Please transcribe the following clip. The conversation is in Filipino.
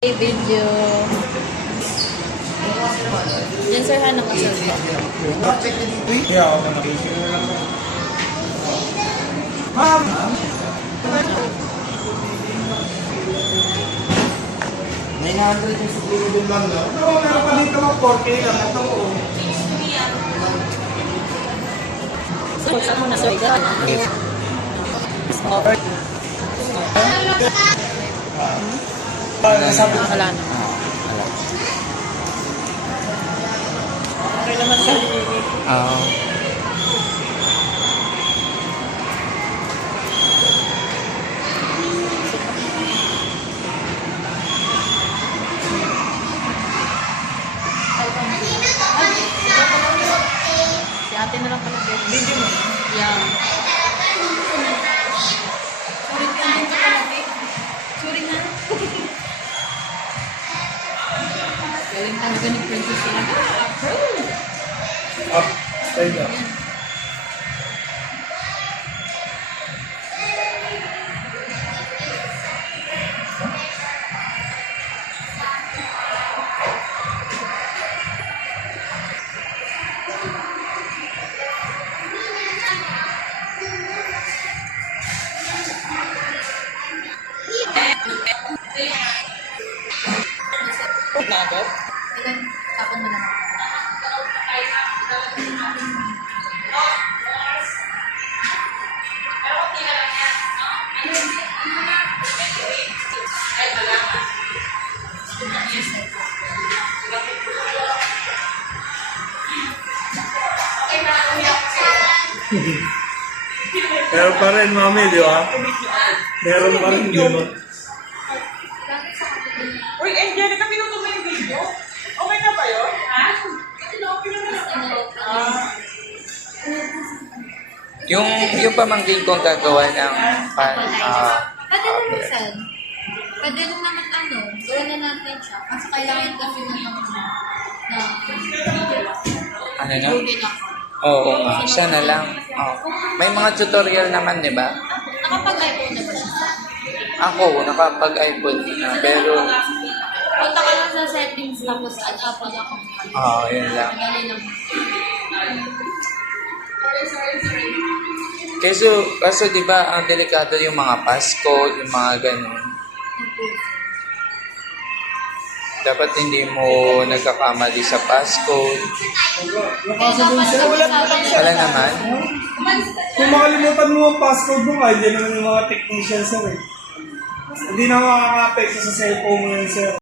Video. Yan sir, hanap ka sir. Yeah, ako nakikita na lang. Ma'am! 900 yung siguro din lang, no? Oo, meron pa dito mga 4K lang. Ito ko. So, saan mo na sir? Sabi ko. Wala na. Okay naman sir. Si ate na lang pala. Video mo? Yan. Sorry na. Galing talaga ni Princess sila. Up. Stay down. Agad? Ilan? Tapon mo lang. Meron pa rin, mami, di ba? Meron pa rin, di ba? Uy, Angelica, pinuto mo yung video? Okay na ba yun? Ha? Yung pamangkin kong gagawa ng Pwede naman sir. Pwede naman gawa na natin siya. Kasi kailangan kasi ano no? Oo nga, siya na lang. Oh. May mga tutorial naman, di ba? Nakapag-iPhone na ba siya? Ako, nakapag-iPhone na, pero Punta ka lang sa settings tapos add-upload ako. yun lang. Dali lang. Kaso di ba, ang delikado yung mga passcode, yung mga ganun. Dapat hindi mo nagkakamali sa passcode. Wala naman. Kung makalimutan mo ang passcode mo, hindi naman yung mga technicians sir eh. Hindi na makaka-apekto sa cellphone mo yun sir.